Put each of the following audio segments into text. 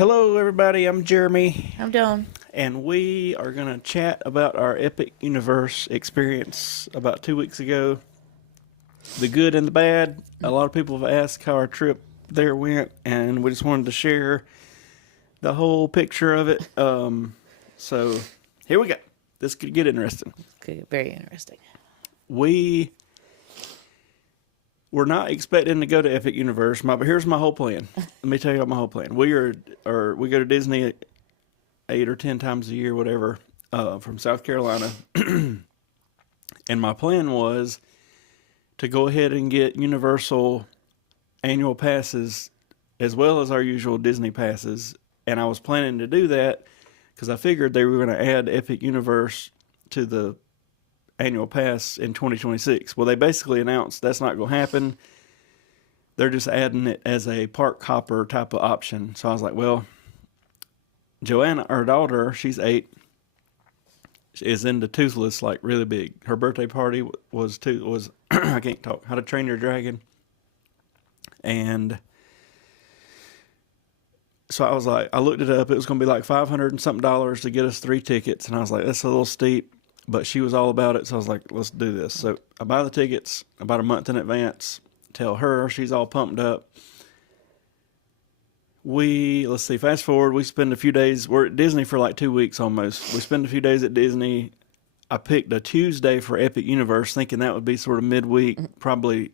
Hello, everybody. I'm Jeremy, I'm Dawn. and we are going to chat about our Epic Universe experience about 2 weeks ago. The good and the bad. A lot of people have asked how our trip there went, and we just wanted to share the whole picture of it. So here we go. This could get interesting. Okay, very interesting. We were not expecting to go to Epic Universe. But here's my whole plan. Let me tell you about my whole plan. We go to Disney 8 or 10 times a year, whatever, from South Carolina. And my plan was to go ahead and get Universal annual passes as well as our usual Disney passes. And I was planning to do that because I figured they were going to add Epic Universe to the annual pass in 2026. Well, they basically announced that's not going to happen. They're just adding it as a park hopper type of option. So I was like, well, Joanna, our daughter, she's 8, is into Toothless, like really big. Her birthday party was I can't talk. How to Train Your Dragon, and so I was like, I looked it up. It was going to be like $500 and something to get us 3 tickets, and I was like, that's a little steep. But she was all about it, so I was like, let's do this. So I buy the tickets about a month in advance. Tell her, she's all pumped up. Let's see, fast forward, we spend a few days, we're at Disney for like 2 weeks almost. We spend a few days at Disney. I picked a Tuesday for Epic Universe, thinking that would be sort of midweek, probably.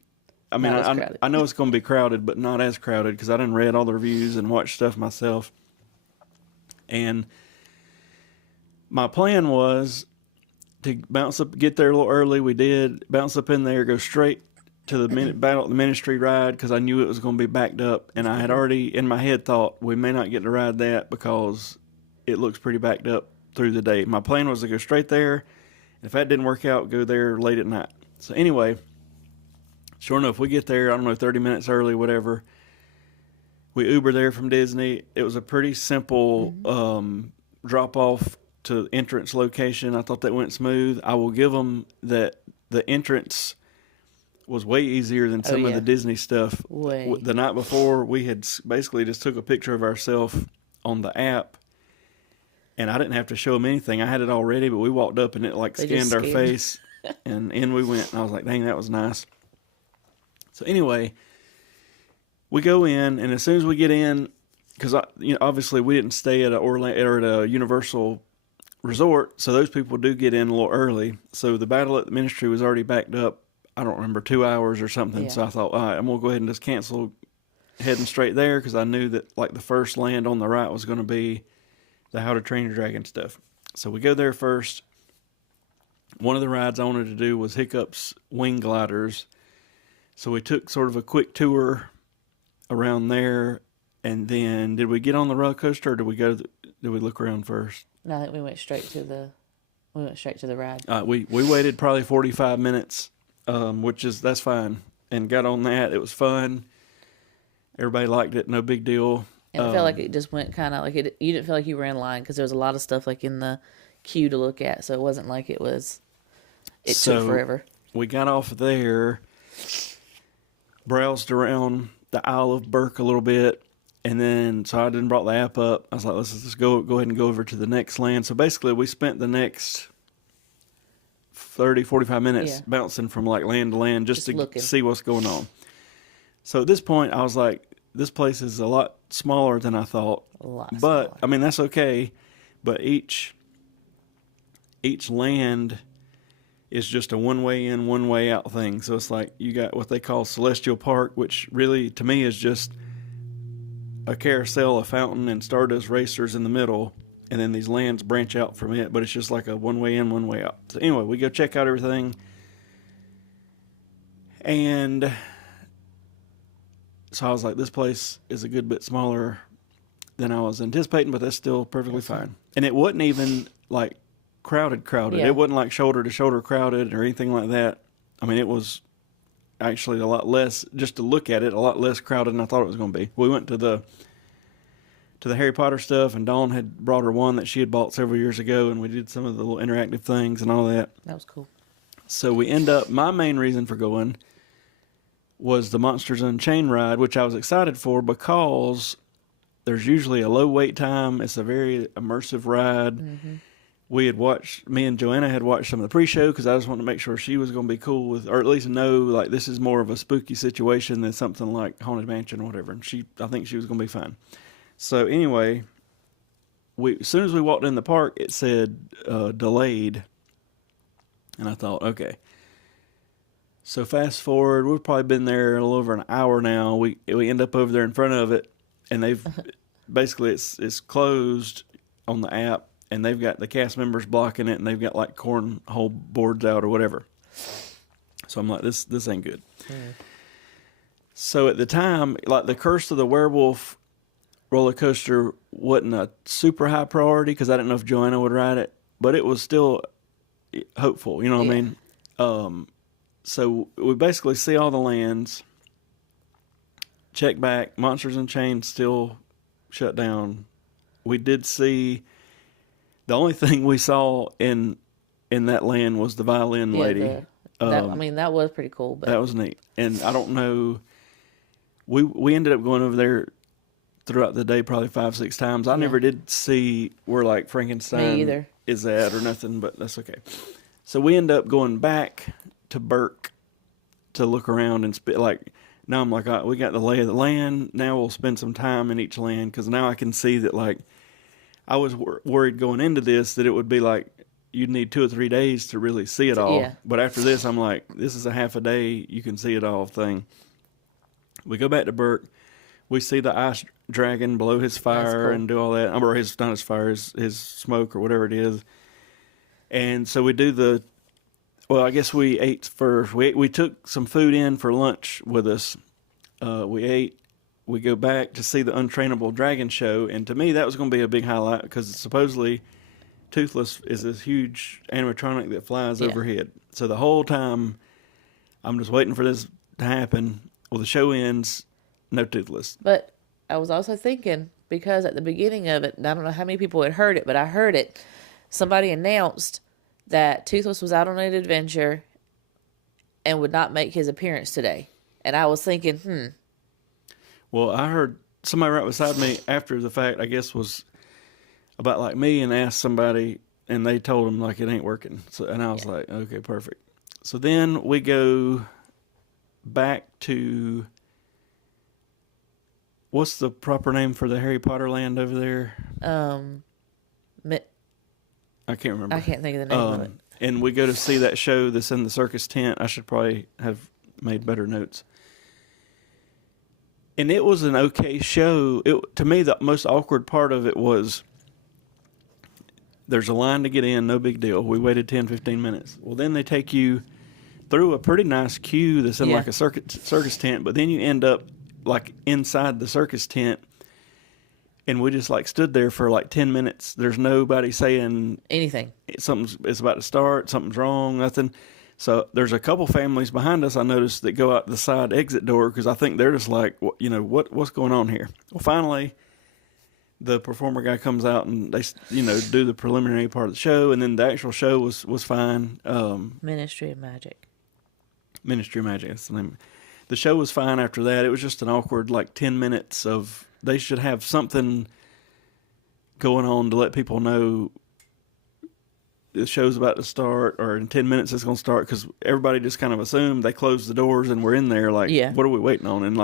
I mean, I know it's going to be crowded, but not as crowded because I done read all the reviews and watched stuff myself. And my plan was to bounce up, get there a little early. We did bounce up in there, go straight to the Battle at the Ministry ride because I knew it was going to be backed up, and I had already in my head thought we may not get to ride that because it looks pretty backed up through the day. My plan was to go straight there. If that didn't work out, go there late at night. So anyway, sure enough, we get there, I don't know, 30 minutes early, whatever. We Uber there from Disney. It was a pretty simple drop off to entrance location. I thought that went smooth. I will give them that the entrance was way easier than some of the Disney stuff. Way. The night before, we had basically just took a picture of ourselves on the app, and I didn't have to show them anything. I had it all ready, but we walked up and it like scanned our face, and in we went. And I was like, dang, that was nice. So anyway, we go in, and as soon as we get in, because obviously we didn't stay at a Universal resort, so those people do get in a little early. So the Battle at the Ministry was already backed up, I don't remember, 2 hours or something. Yeah. So I thought, all right, I'm going to go ahead and just cancel heading straight there because I knew that like the first land on the right was going to be the How to Train Your Dragon stuff. So we go there first. One of the rides I wanted to do was Hiccup's Wing Gliders. So we took sort of a quick tour around there, and then did we get on the roller coaster or did we look around first? No, I think we went straight to the ride. We waited probably 45 minutes, that's fine, and got on that. It was fun. Everybody liked it. No big deal. And it felt like it just went kind of like it. You didn't feel like you were in line because there was a lot of stuff like in the queue to look at, so it wasn't like it took forever. We got off there, browsed around the Isle of Burke a little bit. And then, so I brought the app up. I was like, let's just go ahead and go over to the next land. So basically, we spent the next 30, 45 minutes bouncing from like land to land just to looking. See what's going on. So at this point, I was like, this place is a lot smaller than I thought. But, I mean, that's okay. But each land is just a one-way in, one-way out thing. So it's like you got what they call Celestial Park, which really, to me, is just a carousel, a fountain, and Stardust racers in the middle, and then these lands branch out from it, but it's just like a one-way in, one-way out. So anyway, we go check out everything, and so I was like, this place is a good bit smaller than I was anticipating, but that's still perfectly fine. And it wasn't even like crowded. Yeah. It wasn't like shoulder-to-shoulder crowded or anything like that. I mean, it was actually a lot less, just to look at it, a lot less crowded than I thought it was going to be. We went to the Harry Potter stuff, and Dawn had brought her one that she had bought several years ago, and we did some of the little interactive things and all that. That was cool. So we end up, my main reason for going was the Monsters Unchained ride, which I was excited for because There's usually a low wait time. It's a very immersive ride. Mm-hmm. Me and Joanna had watched some of the pre-show because I just wanted to make sure she was going to be cool with, or at least know, like, this is more of a spooky situation than something like Haunted Mansion or whatever. And I think she was going to be fine. So anyway, as soon as we walked in the park, it said delayed. And I thought, okay. So fast forward, we've probably been there a little over an hour now. We end up over there in front of it, and they've basically it's closed on the app. And they've got the cast members blocking it, and they've got like cornhole boards out or whatever. So I'm like, this ain't good. Mm. So at the time, like the Curse of the Werewolf roller coaster wasn't a super high priority because I didn't know if Joanna would ride it, but it was still hopeful. You know what I mean? So we basically see all the lands. Check back, Monsters Unchained still shut down. We did see. The only thing we saw in that land was the violin lady. That was pretty cool. But that was neat. And I don't know. We ended up going over there throughout the day probably 5-6 times. I never did see where like Frankenstein is at or nothing, but that's okay. So we end up going back to Burke to look around and now I'm like, we got the lay of the land. Now we'll spend some time in each land because now I can see that like. I was worried going into this that it would be like you'd need 2 or 3 days to really see it all. Yeah. But after this, I'm like, this is a half a day. You can see it all thing. We go back to Burke. We see the ice dragon blow his fire and do all that. Or not his fire, his smoke or whatever it is. And so we do I guess we ate first. We took some food in for lunch with us. We ate. We go back to see the Untrainable Dragon show, and to me that was going to be a big highlight because supposedly Toothless is this huge animatronic that flies overhead. So the whole time I'm just waiting for this to happen. Well, the show ends, no Toothless. But I was also thinking, because at the beginning of it, and I don't know how many people had heard it, but I heard it, somebody announced that Toothless was out on an adventure and would not make his appearance today. And I was thinking, Well, I heard somebody right beside me after the fact, I guess, was about like me and asked somebody, and they told them like it ain't working. So, and I was like, okay, perfect. So then we go back to, what's the proper name for the Harry Potter land over there? I can't remember. I can't think of the name of it. And we go to see that show that's in the circus tent. I should probably have made better notes. And it was an okay show. To me, the most awkward part of it was there's a line to get in, no big deal. We waited 10, 15 minutes. Well, then they take you through a pretty nice queue that's in like a circus tent, but then you end up like inside the circus tent, and we just like stood there for like 10 minutes. There's nobody saying anything. It's about to start, something's wrong, nothing. So there's a couple families behind us I noticed that go out the side exit door because I think they're just like, what's going on here? Well, finally, the performer guy comes out and they, do the preliminary part of the show, and then the actual show was fine. Ministry of Magic. That's the name. The show was fine after that. It was just an awkward 10 minutes of, they should have something going on to let people know the show's about to start, or in 10 minutes it's going to start, because everybody just kind of assumed they closed the doors and we're in there what are we waiting on? And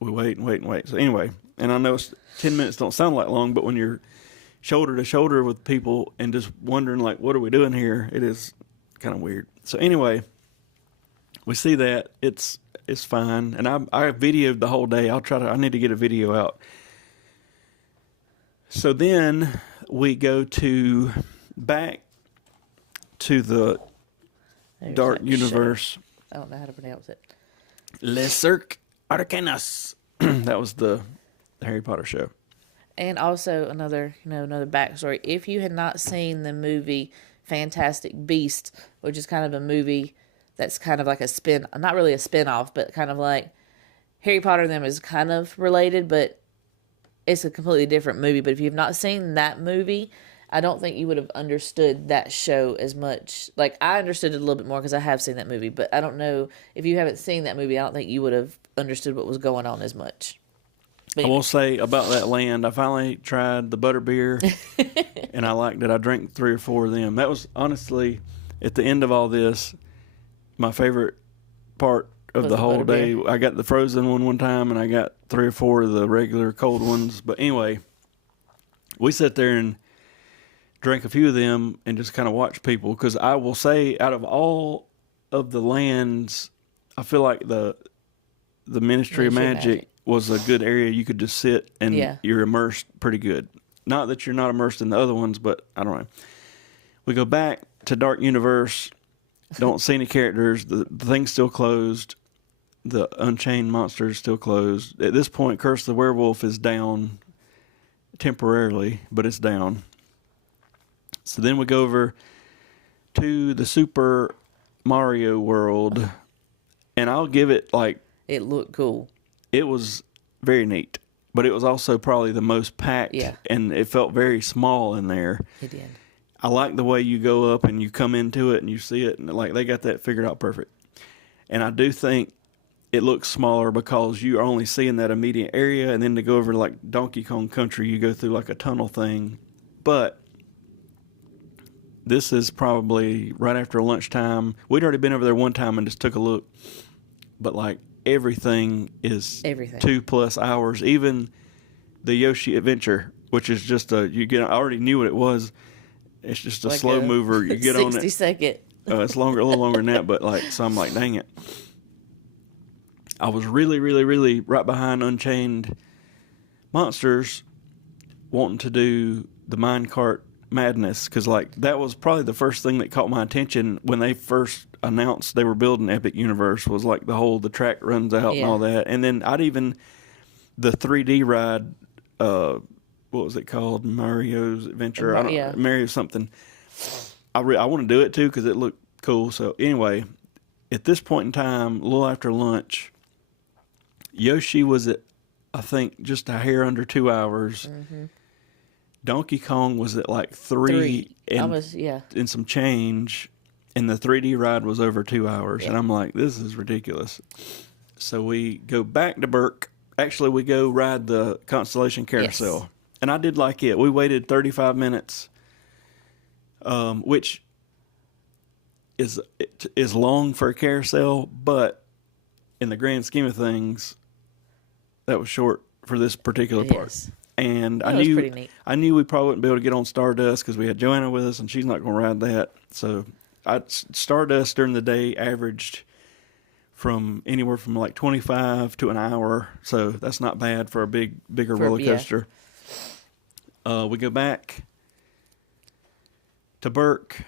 we wait and wait and wait. So anyway, and I know 10 minutes don't sound like long, but when you're shoulder to shoulder with people and just wondering what are we doing here, it is kind of weird. So anyway, we see that it's fine, and I videoed the whole day. I need to get a video out. So then we go back to the dark universe. Show. I don't know how to pronounce it. Les Cirque Arcanas. That was the Harry Potter show. And also another backstory. If you had not seen the movie Fantastic Beasts, which is kind of a movie that's kind of like not really a spin-off, but kind of like Harry Potter and them is kind of related, but it's a completely different movie. But if you've not seen that movie, I don't think you would have understood that show as much. I understood it a little bit more because I have seen that movie, but I don't know if you haven't seen that movie. I don't think you would have understood what was going on as much. But I will say about that land, I finally tried the butterbeer, and I liked it. I drank 3 or 4 of them. That was honestly, at the end of all this, my favorite part of Was the the whole day. butterbeer. I got the frozen one time, and I got 3 or 4 of the regular cold ones. But anyway, we sat there and drank a few of them and just kind of watched people. Because I will say, out of all of the lands, I feel like the Ministry of Magic was a good area. You could just sit and you're immersed pretty good. Not that you're not immersed in the other ones, but I don't know. We go back to Dark Universe. Don't see any characters. The thing's still closed. The Unchained monster is still closed. At this point, Curse the Werewolf is down temporarily, but it's down. So then we go over to the Super Mario World, and I'll give it like... It looked cool. It was very neat, but it was also probably the most packed, and it felt very small in there. It did. I like the way you go up and you come into it and you see it, and like they got that figured out perfect. And I do think it looks smaller because you're only seeing that immediate area, and then to go over to like Donkey Kong Country, you go through like a tunnel thing. But this is probably right after lunchtime. We'd already been over there one time and just took a look, but like everything is 2+ hours. Even the Yoshi Adventure, which is just I already knew what it was. It's just a like slow mover. You get on it. 60-second. It's longer, a little longer than that, but like, so I'm like, dang it. I was really, really, really right behind Unchained Monsters, wanting to do the minecart madness, because like that was probably the first thing that caught my attention when they first announced they were building Epic Universe. Was like the track runs out and all that, and then the 3D ride. What was it called? Mario's Adventure. Mario something. I want to do it too because it looked cool. So anyway, at this point in time, a little after lunch, Yoshi was at, I think, just a hair under 2 hours. Mm-hmm. Donkey Kong was at like 3 and some change, and the 3D ride was over 2 hours. And I'm like, this is ridiculous. So we go back to Burke. Actually, we go ride the Constellation Carousel. Yes. And I did like it. We waited 35 minutes, which is long for a carousel, but in the grand scheme of things, that was short for this particular part. And I knew we probably wouldn't be able to get on Stardust because we had Joanna with us, and she's not going to ride that. So Stardust during the day averaged from anywhere from like 25 to an hour. So that's not bad for a bigger roller coaster. We go back to Burke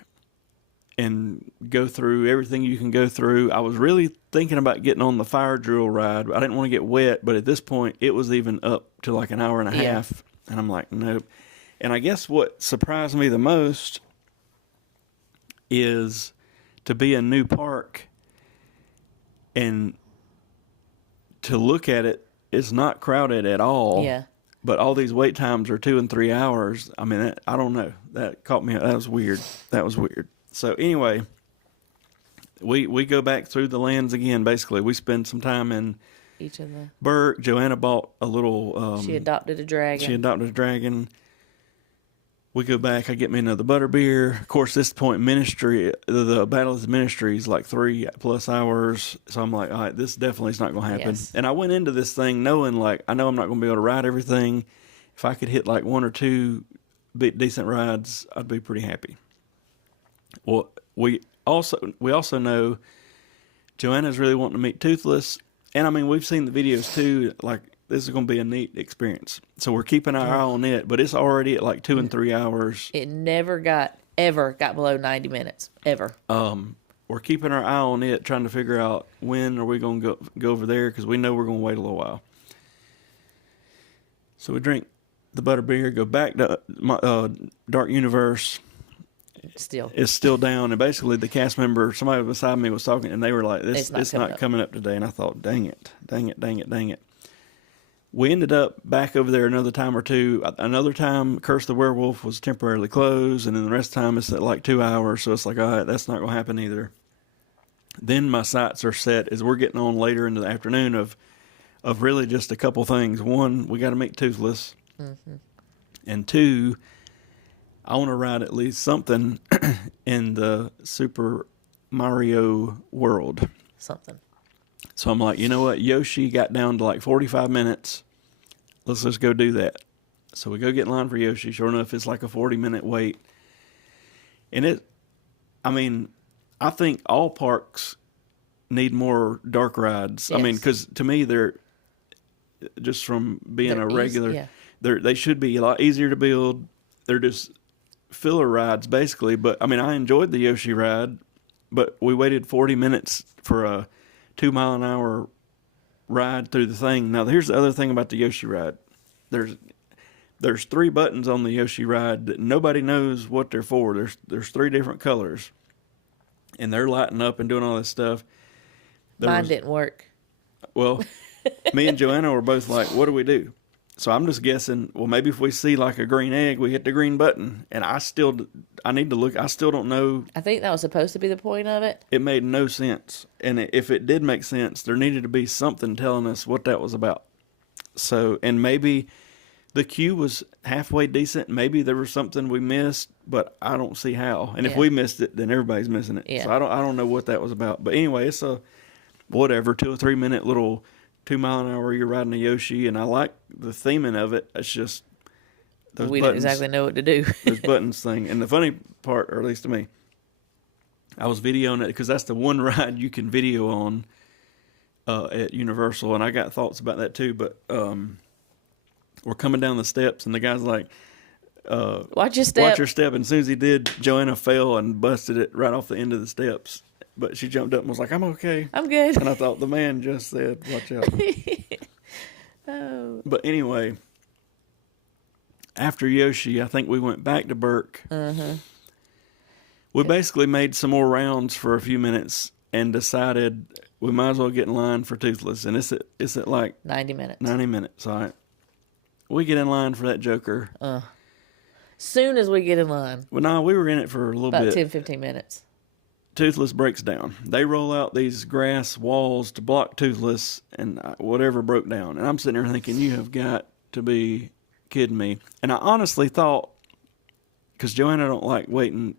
and go through everything you can go through. I was really thinking about getting on the fire drill ride. I didn't want to get wet, but at this point, it was even up to like an hour and a half. And I'm like, nope. And I guess what surprised me the most is to be a new park and to look at it, it's not crowded at all. Yeah. But all these wait times are 2 and 3 hours. I mean, I don't know. That caught me. That was weird. So anyway, we go back through the lands again. Basically, we spend some time in each of the Burke. Joanna bought a little. She adopted a dragon. We go back. I get me another butterbeer. Of course, this point, the Battle of the Ministry is like 3+ hours. So I'm like, all right, this definitely is not going to happen. Yes. And I went into this thing knowing, like, I know I'm not going to be able to ride everything. If I could hit like 1 or 2 decent rides, I'd be pretty happy. Well, we also know Joanna's really wanting to meet Toothless. And I mean, we've seen the videos too, like, this is going to be a neat experience. So we're keeping our eye on it, but it's already at like 2 and 3 hours. It never got below 90 minutes, ever. We're keeping our eye on it, trying to figure out when are we going to go over there, because we know we're going to wait a little while. So we drink the butterbeer, go back to Dark Universe. It's still down, and basically the cast member, somebody beside me was talking, and they were like, it's not coming up today. And I thought, dang it. We ended up back over there another time or two. Another time, Curse the Werewolf was temporarily closed, and then the rest of the time it's at like 2 hours. So it's like, all right, that's not going to happen either. Then my sights are set as we're getting on later into the afternoon of, of really just a couple things. One, we got to meet Toothless. And two, I want to ride at least something in the Super Mario world. Something. So I'm like, you know what? Yoshi got down to like 45 minutes. Let's just go do that. So we go get in line for Yoshi. Sure enough, it's like a 40-minute wait. And I think all parks need more dark rides. Yes. I mean, because to me, they're just from being a regular, they should be a lot easier to build. They're just filler rides, basically. But I mean, I enjoyed the Yoshi ride, but we waited 40 minutes for a 2-mile-an-hour ride through the thing. Now, here's the other thing about the Yoshi ride. There's 3 buttons on the Yoshi ride that nobody knows what they're for. There's 3 different colors, and they're lighting up and doing all this stuff. Mine didn't work. Well, me and Joanna were both like, what do we do? So I'm just guessing, well, maybe if we see like a green egg, we hit the green button. And I need to look. I still don't know. I think that was supposed to be the point of it. It made no sense. And if it did make sense, there needed to be something telling us what that was about. So, and maybe the queue was halfway decent. Maybe there was something we missed, but I don't see how. And if we missed it, then everybody's missing it. Yeah. So I don't know what that was about. But anyway, it's a whatever, 2 or 3 minute little 2-mile-an-hour you're riding a Yoshi, and I like the theming of it. It's just those we buttons, don't exactly know what to do. those buttons thing. And the funny part, or at least to me, I was videoing it because that's the one ride you can video on at Universal, and I got thoughts about that too. But we're coming down the steps, and the guy's like, watch your step. Watch your step. And as soon as he did, Joanna fell and busted it right off the end of the steps. But she jumped up and was like, I'm okay. I'm good. And I thought the man just said, watch out. Oh. But anyway, after Yoshi, I think we went back to Burke. We basically made some more rounds for a few minutes and decided we might as well get in line for Toothless. And it's at like 90 minutes. 90 minutes, all right. We get in line for that joker. Soon as we get in line. Well, no, we were in it for a little about bit. 10, 15 minutes. Toothless breaks down. They roll out these grass walls to block Toothless, and whatever broke down. And I'm sitting there thinking, you have got to be kidding me. And I honestly thought, because Joanna don't like waiting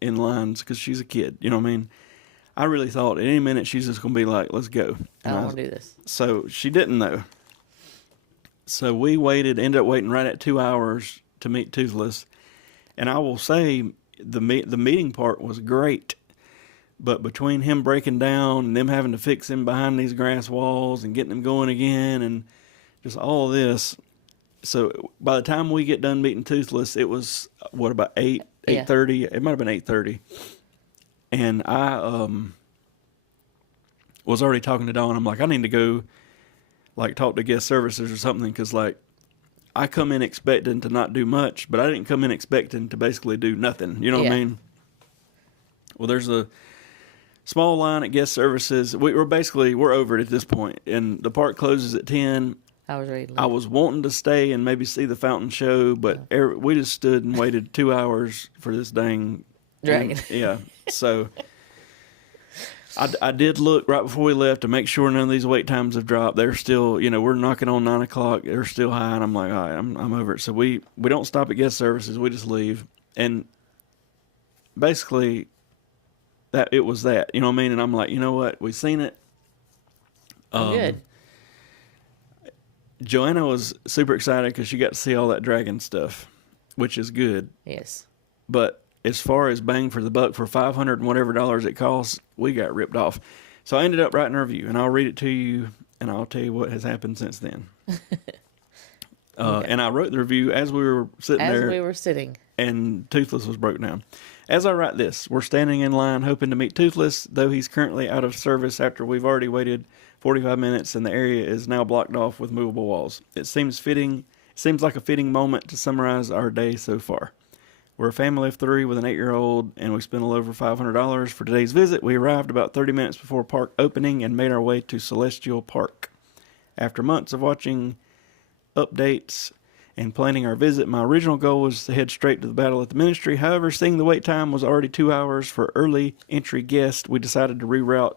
in lines because she's a kid, you know what I mean? I really thought at any minute she's just going to be like, let's go. I don't want to do this. So she didn't though. So we ended up waiting right at 2 hours to meet Toothless. And I will say the meeting part was great. But between him breaking down and them having to fix him behind these grass walls and getting him going again and just all of this. So by the time we get done meeting Toothless, it was, about 8:30? It might have been 8:30. And I was already talking to Dawn. I'm like, I need to go like talk to guest services or something because like I come in expecting to not do much, but I didn't come in expecting to basically do nothing. You know what I mean? Well, there's a small line at guest services. We're over it at this point, and the park closes at 10. I was ready to leave. I was wanting to stay and maybe see the fountain show, but we just stood and waited 2 hours for this dang dragon. So I did look right before we left to make sure none of these wait times have dropped. They're still, we're knocking on 9 o'clock. They're still high, and I'm like, all right, I'm over it. So we don't stop at guest services. We just leave, and basically that it was that, you know what I mean? And I'm like, you know what? We've seen it. Good. Joanna was super excited because she got to see all that dragon stuff, which is good. Yes. But as far as bang for the buck for $500 and whatever dollars it costs, we got ripped off. So I ended up writing a review, and I'll read it to you, and I'll tell you what has happened since then. And I wrote the review as we were sitting there. As we were sitting. And Toothless was broke down. As I write this, we're standing in line hoping to meet Toothless, though he's currently out of service after we've already waited 45 minutes and the area is now blocked off with movable walls. It seems like a fitting moment to summarize our day so far. We're a family of 3 with an 8-year-old, and we spent a little over $500 for today's visit. We arrived about 30 minutes before park opening and made our way to Celestial Park. After months of watching updates and planning our visit, my original goal was to head straight to the Battle at the Ministry. However, seeing the wait time was already 2 hours for early entry guests, we decided to reroute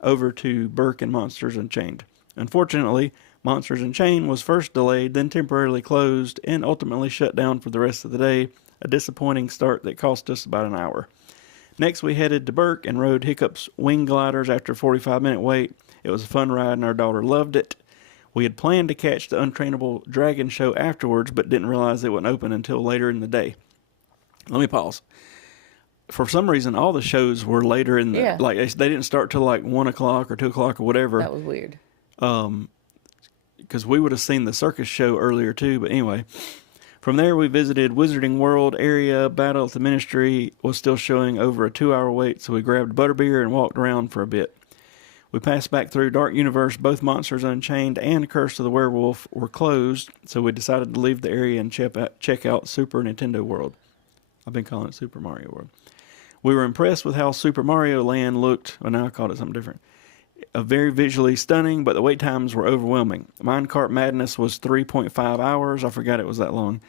over to Burke and Monsters Unchained. Unfortunately, Monsters Unchained was first delayed, then temporarily closed, and ultimately shut down for the rest of the day, a disappointing start that cost us about an hour. Next, we headed to Burke and rode Hiccup's wing gliders after a 45-minute wait. It was a fun ride, and our daughter loved it. We had planned to catch the Untrainable Dragon show afterwards, but didn't realize it wouldn't open until later in the day. Let me pause. For some reason, all the shows were later in the... Yeah. Like, they didn't start till like 1 o'clock or 2 o'clock or whatever. That was weird. Because we would have seen the circus show earlier too, but anyway... From there, we visited Wizarding World area. Battle at the Ministry was still showing over a 2-hour wait, so we grabbed butterbeer and walked around for a bit. We passed back through Dark Universe. Both Monsters Unchained and Curse of the Werewolf were closed, so we decided to leave the area and check out Super Nintendo World. I've been calling it Super Mario World. We were impressed with how Super Mario Land looked. Well, now I called it something different. Very visually stunning, but the wait times were overwhelming. Minecart Madness was 3.5 hours. I forgot it was that long.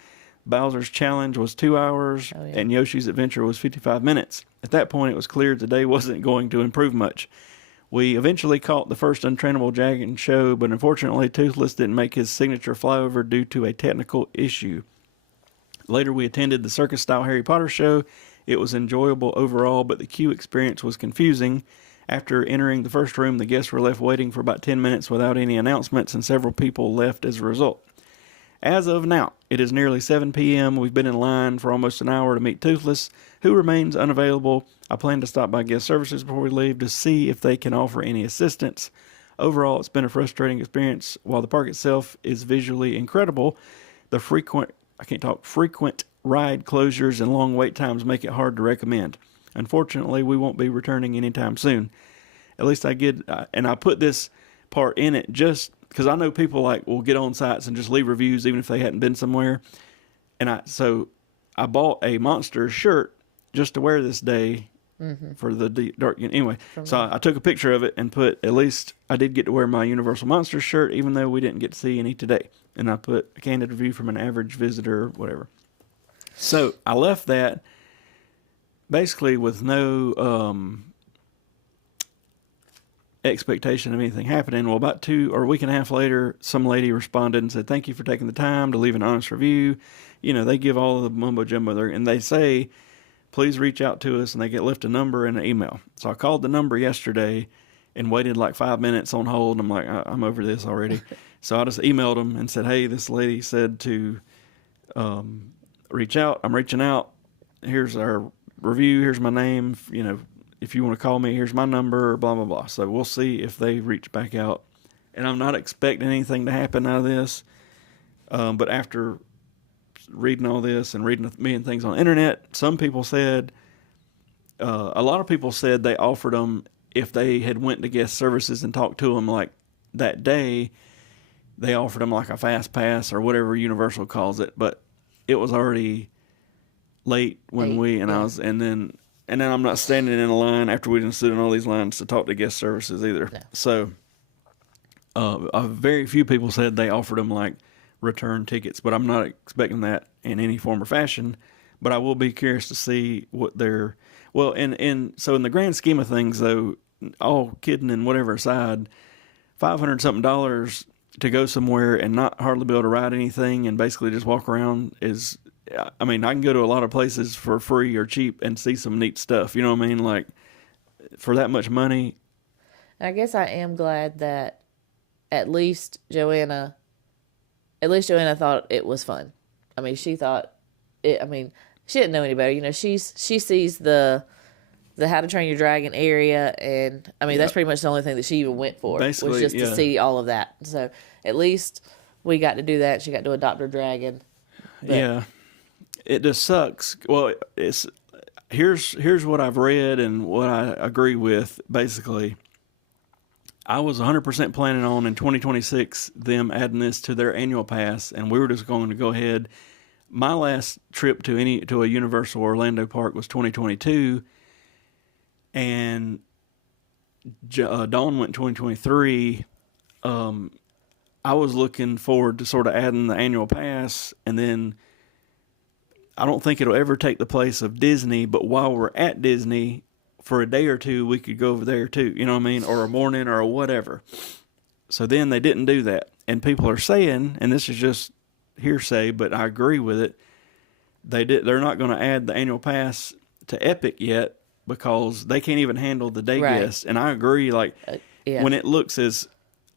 Bowser's Challenge was 2 hours, and Yoshi's Adventure was 55 minutes. At that point, it was clear the day wasn't going to improve much. We eventually caught the first Untrainable Dragon show, but unfortunately, Toothless didn't make his signature flyover due to a technical issue. Later, we attended the circus-style Harry Potter show. It was enjoyable overall, but the queue experience was confusing. After entering the first room, the guests were left waiting for about 10 minutes without any announcements, and several people left as a result. As of now, it is nearly 7 p.m. We've been in line for almost an hour to meet Toothless, who remains unavailable. I plan to stop by guest services before we leave to see if they can offer any assistance. Overall, it's been a frustrating experience. While the park itself is visually incredible, the frequent ride closures and long wait times make it hard to recommend. Unfortunately, we won't be returning anytime soon. At least I get, and I put this part in it just because I know people will get on sites and just leave reviews even if they hadn't been somewhere. And so I bought a Monster shirt just to wear this day for the dark. Anyway, so I took a picture of it and put, at least I did get to wear my Universal Monsters shirt, even though we didn't get to see any today. And I put a candid review from an average visitor or whatever. So I left that basically with no expectation of anything happening. Well, about a week and a half later, some lady responded and said, "Thank you for taking the time to leave an honest review." They give all of the mumbo jumbo there, and they say, "Please reach out to us," and they left a number and an email. So I called the number yesterday and waited like 5 minutes on hold. I'm like, I'm over this already. So I just emailed them and said, "Hey, this lady said to reach out. I'm reaching out. Here's our review. Here's my name. If you want to call me, here's my number, blah, blah, blah." So we'll see if they reach back out. And I'm not expecting anything to happen out of this. But after reading all this and reading a million things on the internet, some people said, a lot of people said they offered them, if they had went to guest services and talked to them like that day, they offered them like a fast pass or whatever Universal calls it. But it was already late when and then I'm not standing in a line after we didn't sit in all these lines to talk to guest services either. No. So very few people said they offered them like return tickets, but I'm not expecting that in any form or fashion. But I will be curious to see what they're... Well, so in the grand scheme of things, though, all kidding and whatever aside, $500-something to go somewhere and not hardly be able to ride anything and basically just walk around is... I mean, I can go to a lot of places for free or cheap and see some neat stuff. You know what I mean? Like, for that much money. I guess I am glad that at least Joanna thought it was fun. I mean, she thought it. I mean, she didn't know any better. She sees the How to Train Your Dragon area, and I mean that's pretty much the only thing that she even went for. Basically, was just to see all of that. So at least we got to do that. She got to adopt her dragon. But, yeah. It just sucks. Well, here's what I've read and what I agree with. Basically, I was 100% planning on in 2026 them adding this to their annual pass, and we were just going to go ahead. My last trip to a Universal Orlando park was 2022, and Dawn went in 2023. I was looking forward to sort of adding the annual pass, and then I don't think it'll ever take the place of Disney, but while we're at Disney for a day or two, we could go over there too, you know what I mean? Or a morning or whatever. So then they didn't do that. And people are saying, and this is just hearsay, but I agree with it, they're not going to add the annual pass to Epic yet because they can't even handle the day Right. guests. And I agree, like, Yeah. when it looks as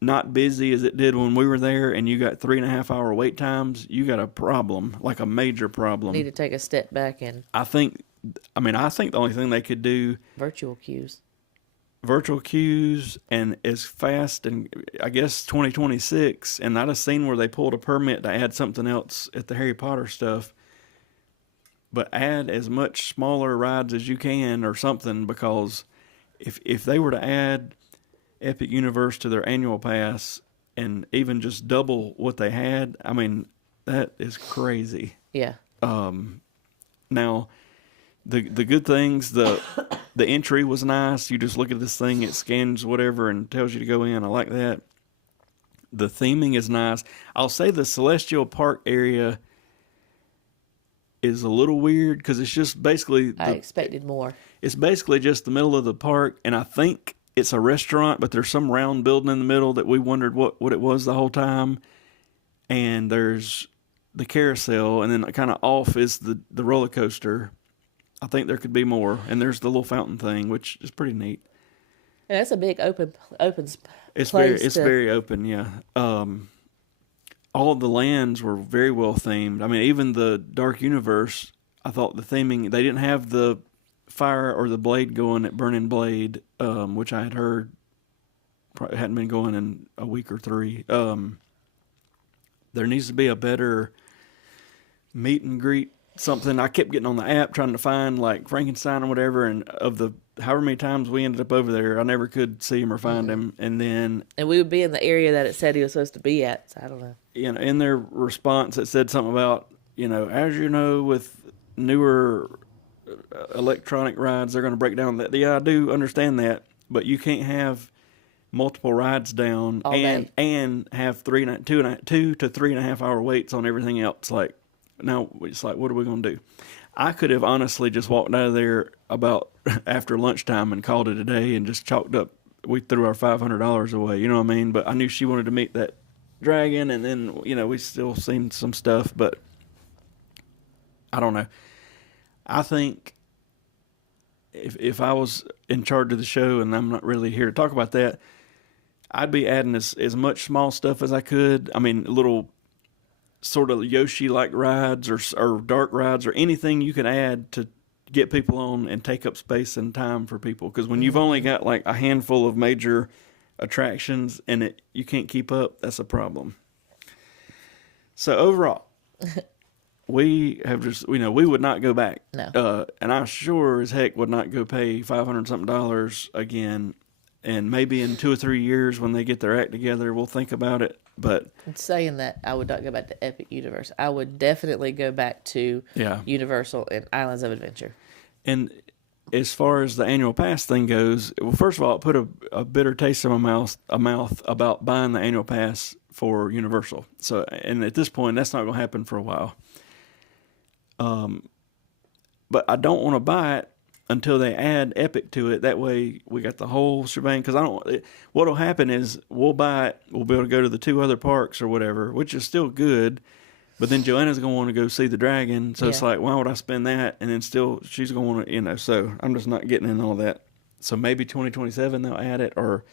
not busy as it did when we were there and you got 3.5 hour wait times, you got a problem, like a major problem. Need to take a step back and I think the only thing they could do, virtual queues. virtual queues, and as fast, and I guess 2026, and I just seen where they pulled a permit to add something else at the Harry Potter stuff, but add as much smaller rides as you can or something, because if they were to add Epic Universe to their annual pass and even just double what they had, I mean, that is crazy. Yeah. Now, the good things, the entry was nice. You just look at this thing, it scans whatever and tells you to go in. I like that. The theming is nice. I'll say the Celestial Park area is a little weird because it's just basically I expected more. It's basically just the middle of the park, and I think it's a restaurant, but there's some round building in the middle that we wondered what it was the whole time. And there's the carousel, and then kind of off is the roller coaster. I think there could be more, and there's the little fountain thing, which is pretty neat. Yeah, that's a big open It's place. very open, yeah. All of the lands were very well themed. I mean, even the Dark Universe, I thought the theming, they didn't have the fire or the blade going at Burning Blade, which I had heard probably hadn't been going in a week or 3. There needs to be a better meet and greet something. I kept getting on the app trying to find like Frankenstein or whatever, and of the however many times we ended up over there, I never could see him or find him. And then, And we would be in the area that it said he was supposed to be at. So I don't know. you know, in their response, it said something about, you know, as you know, with newer electronic rides, they're going to break down that. Yeah, I do understand that, but you can't have multiple rides down All day. and have 2 to 3.5 hour waits on everything else. Like, now it's like, what are we going to do? I could have honestly just walked out of there about after lunchtime and called it a day and just chalked up. We threw our $500 away, you know what I mean? But I knew she wanted to meet that dragon, and then, you know, we still seen some stuff, but I don't know. I think if I was in charge of the show, and I'm not really here to talk about that, I'd be adding as much small stuff as I could. I mean, little sort of Yoshi-like rides or dark rides or anything you can add to get people on and take up space and time for people. Because when you've only got like a handful of major attractions and you can't keep up, that's a problem. So overall, we have just, you know, we would not go back. No. And I sure as heck would not go pay $500-something again. And maybe in 2 or 3 years when they get their act together, we'll think about it. But Saying that, I would not go back to Epic Universe. I would definitely go back to Universal and Islands of Adventure. And as far as the annual pass thing goes, well, first of all, it put a bitter taste in my mouth about buying the annual pass for Universal. So, and at this point, that's not going to happen for a while. But I don't want to buy it until they add Epic to it. That way we got the whole shebang. Because what'll happen is we'll buy it, we'll be able to go to the 2 other parks or whatever, which is still good. But then Joanna's going to want to go see the dragon. So it's like, why would I spend that? And then still she's going to want to, you know, so I'm just not getting in all that. So maybe 2027 they'll add it, or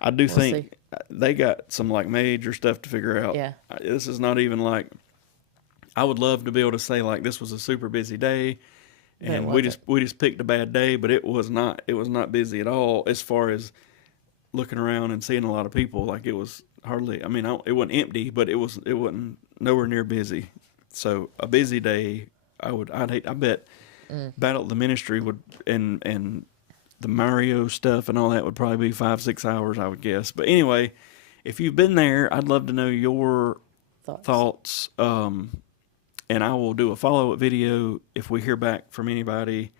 I do think they got some like major stuff to figure out. Yeah. This is not even like, I would love to be able to say like this was a super busy day. And we just picked a bad day, but it was not busy at all as far as looking around and seeing a lot of people. Like it was hardly, I mean, it wasn't empty, but it wasn't nowhere near busy. So a busy day, I bet Battle of the Ministry would, and the Mario stuff and all that would probably be 5-6 hours, I would guess. But anyway, if you've been there, I'd love to know your thoughts. And I will do a follow-up video if we hear back from anybody.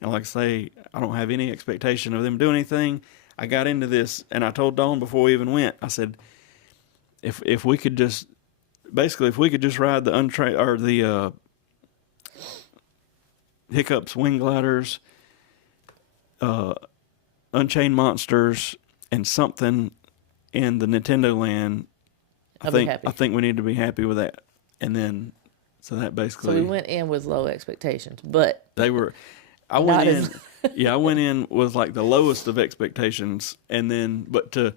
And like I say, I don't have any expectation of them doing anything. I got into this, and I told Dawn before we even went, I said, if we could just, basically, if we could just ride the Hiccups Wing Gliders, Unchained Monsters, and something in the Nintendo land, I think we need to be happy with that. And then, so that basically. So we went in with low expectations, but they were. I went in with like the lowest of expectations, and then to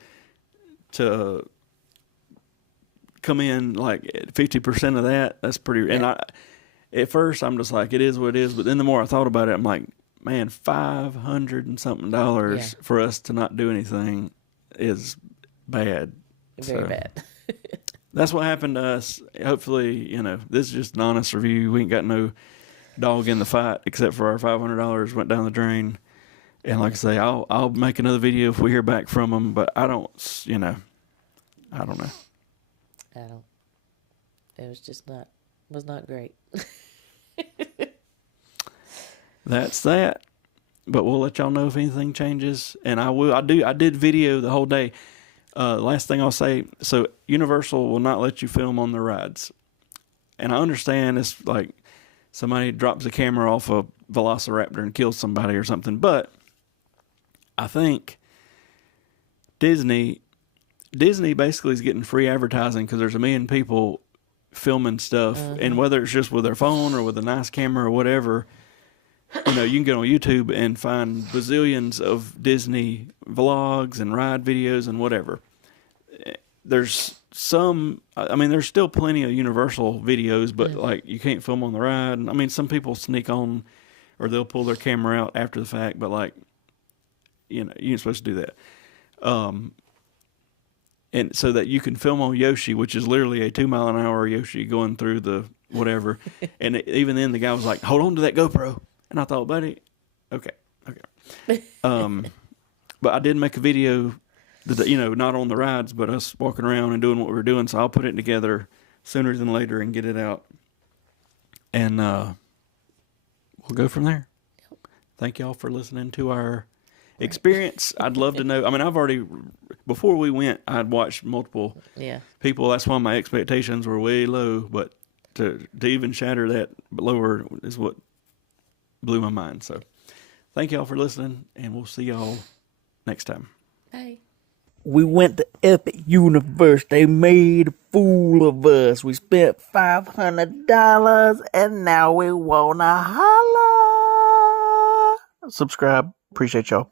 come in like 50% of that, that's pretty. Yeah. And at first I'm just like, it is what it is. But then the more I thought about it, I'm like, man, $500 and something for us to not do anything is bad. Very bad. That's what happened to us. Hopefully, this is just an honest review. We ain't got no dog in the fight except for our $500 went down the drain. And like I say, I'll make another video if we hear back from them. But I don't know. It was just not great. That's that. But we'll let y'all know if anything changes. And I did video the whole day. Last thing I'll say, so Universal will not let you film on the rides. And I understand it's like somebody drops a camera off a Velociraptor and kills somebody or something. But I think Disney basically is getting free advertising because there's a million people filming stuff. Mm-hmm. And whether it's just with their phone or with a nice camera or whatever, you can get on YouTube and find bazillions of Disney vlogs and ride videos and whatever. There's there's still plenty of Universal videos, but like you can't film on the ride. I mean, some people sneak on or they'll pull their camera out after the fact, but like, you ain't supposed to do that. And so that you can film on Yoshi, which is literally a 2-mile-an-hour Yoshi going through the whatever. And even then the guy was like, hold on to that GoPro. And I thought, buddy, okay. But I did make a video that, not on the rides, but us walking around and doing what we were doing. So I'll put it together sooner than later and get it out. And we'll go from there. Yep. Thank y'all for listening to our experience. I'd love to know. I mean, before we went, I'd watched multiple people. That's why my expectations were way low. But to even shatter that lower is what blew my mind. So thank y'all for listening, and we'll see y'all next time. Bye. We went to Epic Universe. They made a fool of us. We spent $500, and now we wanna holla. Subscribe. Appreciate y'all.